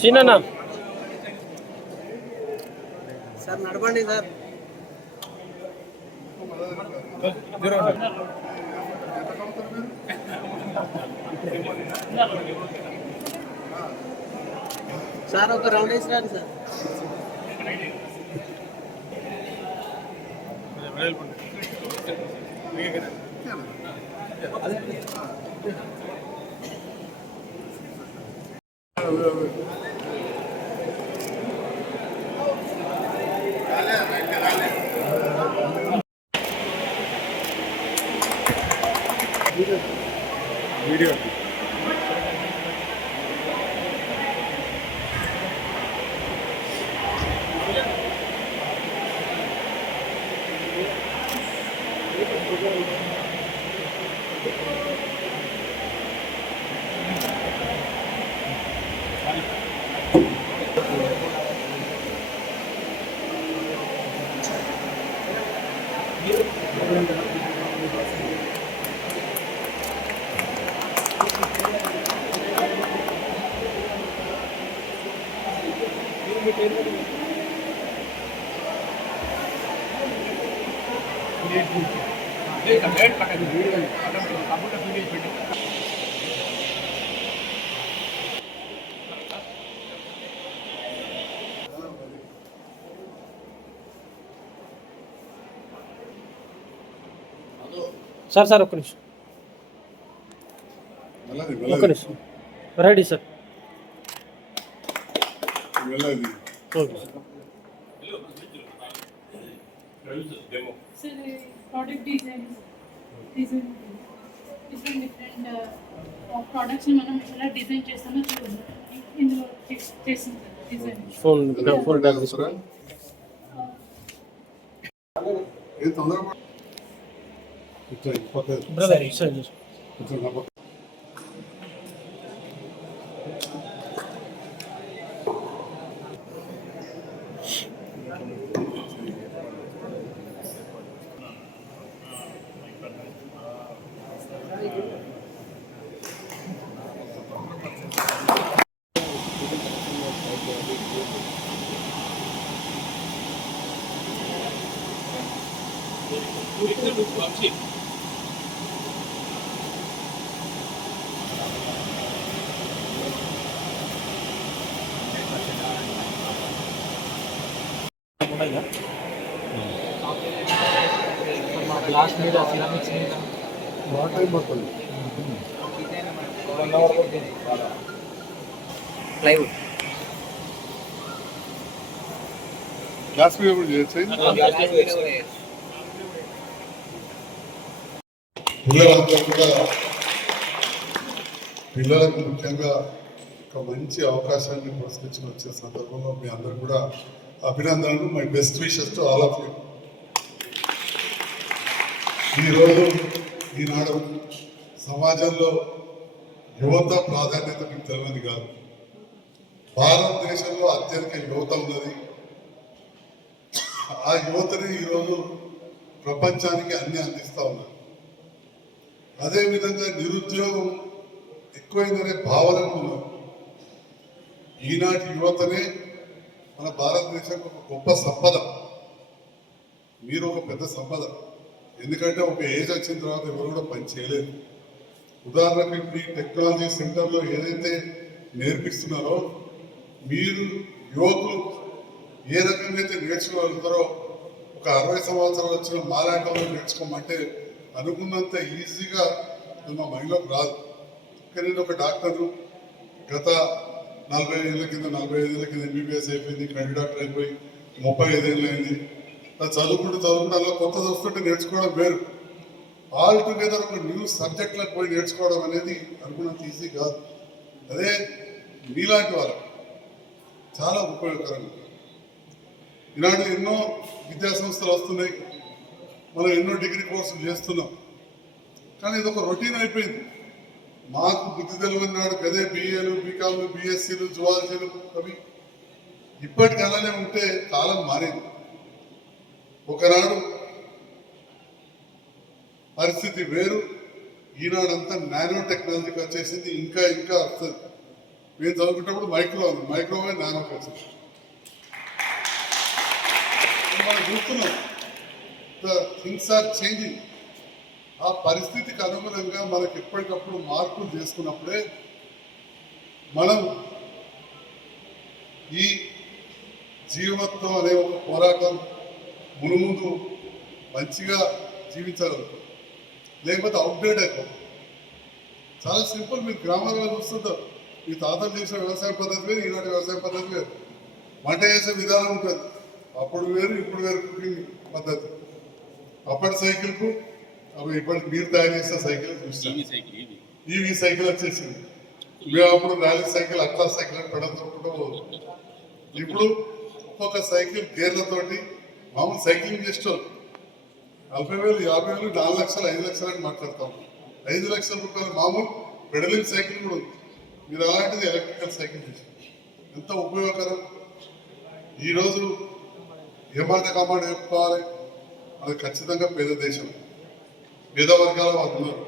సీనా sir నడవండి sir. Sir ఒక round వేసి రండి సార్. వీడియో సార్ సార్ ఒక్క నిమిషం ready sir. Product designs, different products మనం ఎలా డిజైన్ చేస్తామో చూడండి. ఇందులో చేసింది డిజైన్ ఫోన్ బ్యాక్ తీసుకురా. ఏ తొందరగా బ్రదర్ సార్ గ్లాస్ మీద సిరామిక్స్ మీద బాగా అయిపోతుంది. ప్లైవుడ్ గ్లాస్ మీద కూడా చేయొచ్చు. పిల్లలకు ముఖ్యంగా ఒక మంచి అవకాశాన్ని పురస్కరించుకుని వచ్చే సందర్భంలో మీ అందరూ కూడా అభినందనలు. My best wishes to all of you. ఈరోజు ఈనాడు సమాజంలో యువత ప్రాధాన్యత మీకు తెలియదు కాదు. భారతదేశంలో అత్యధిక యువత ఉన్నది. ఆ యువతని ఈరోజు ప్రపంచానికి అన్ని అందిస్తూ ఉన్నారు. అదేవిధంగా నిరుద్యోగం ఎక్కువైందనే భావనకు ఉన్నారు. ఈనాటి యువతనే మన భారతదేశం ఒక గొప్ప సంపద. మీరు ఒక పెద్ద సంపద. ఎందుకంటే ఒక ఏజ్ వచ్చిన తర్వాత ఎవరు కూడా పని చేయలేదు. ఉదాహరణకు ఇప్పుడు ఈ టెక్నాలజీ సెంటర్లో ఏదైతే నేర్పిస్తున్నారో మీరు యువకులు ఏ రకంగా అయితే నేర్చుకోగలుగుతారో ఒక 60 సంవత్సరాలు వచ్చిన మాలాటంలో నేర్చుకోమంటే అనుకున్నంత ఈజీగా అది మా మైండ్లోకి రాదు. కానీ నేను ఒక డాక్టర్ను గత 45 ఏళ్ళ కింద ఎంబీబీఎస్ అయిపోయింది, కంటి డాక్టర్ అయిపోయి 35 ఏళ్ళు అయింది. చదువుకుంటూ అలా కొత్తది వస్తుంటే నేర్చుకోవడం వేరు. ఆల్ టుగెదర్ ఒక న్యూ సబ్జెక్ట్లకు పోయి నేర్చుకోవడం అనేది అనుకున్నంత ఈజీ కాదు. అదే మీలాంటి వాళ్ళు చాలా ఉపయోగకరంగా. ఇలాంటి ఎన్నో విద్యా సంస్థలు వస్తున్నాయి, మనం ఎన్నో డిగ్రీ కోర్సులు చేస్తున్నాం. కానీ ఇది ఒక రొటీన్ అయిపోయింది. మాకు బుద్ధి తెలియని నాడు గదే బిఏలు, బీకామ్లు, బిఎస్సీలు, జువాలజీలు అవి ఇప్పటికి అలానే ఉంటే కాలం మారింది. ఒకనాడు పరిస్థితి వేరు, ఈనాడంతా నానో టెక్నాలజీకి వచ్చేసింది. ఇంకా వస్తుంది. మేము చదువుకున్నప్పుడు మైక్రోవేవ్ నానోకి వచ్చింది. మనం చూస్తున్నాం, థింగ్స్ ఆర్ చేంజింగ్. ఆ పరిస్థితికి అనుగుణంగా మనకు ఎప్పటికప్పుడు మార్పులు చేసుకున్నప్పుడే మనం ఈ జీవత్వం అనే ఒక పోరాటం మునుముందు మంచిగా జీవించగలుగుతాం. లేకపోతే అవుట్డేట్ అయిపోతాం. చాలా సింపుల్. మీరు గ్రామాల్లో చూస్తుంటారు, మీ తాతలు చేసిన వ్యవసాయ పద్ధతి వేరు, ఈనాటి వ్యవసాయ పద్ధతి వేరు. వంట చేసే విధానం ఉంటుంది, అప్పుడు వేరు ఇప్పుడు వేరు కుకింగ్ పద్ధతి. అప్పటి సైకిల్కు అవి ఇప్పటికి మీరు తయారు చేసిన సైకిల్ చూస్తాం. ఈవీ సైకిల్ వచ్చేసింది. మేము అప్పుడు ర్యాలీ సైకిల్, అట్లా సైకిల్ అని పెడతా పోదు. ఇప్పుడు ఒక్కొక్క సైకిల్ గేర్లతోటి మామూలు సైక్లింగ్ చేసేవాళ్ళు 40,000, 50,000, 4 లక్షలు, 5 లక్షలు అని మాట్లాడతాం. 5 లక్షల రూపాయలు మామూలు పెడలింగ్ సైకిల్ కూడా ఉంది. మీరు అలాంటిది ఎలక్ట్రికల్ సైకిల్ చేశారు. ఎంత ఉపయోగకరం. ఈరోజు ఏమాట కామాట చెప్పుకోవాలి, అది ఖచ్చితంగా పేద దేశం, పేద వర్గాల వారు ఉన్నారు.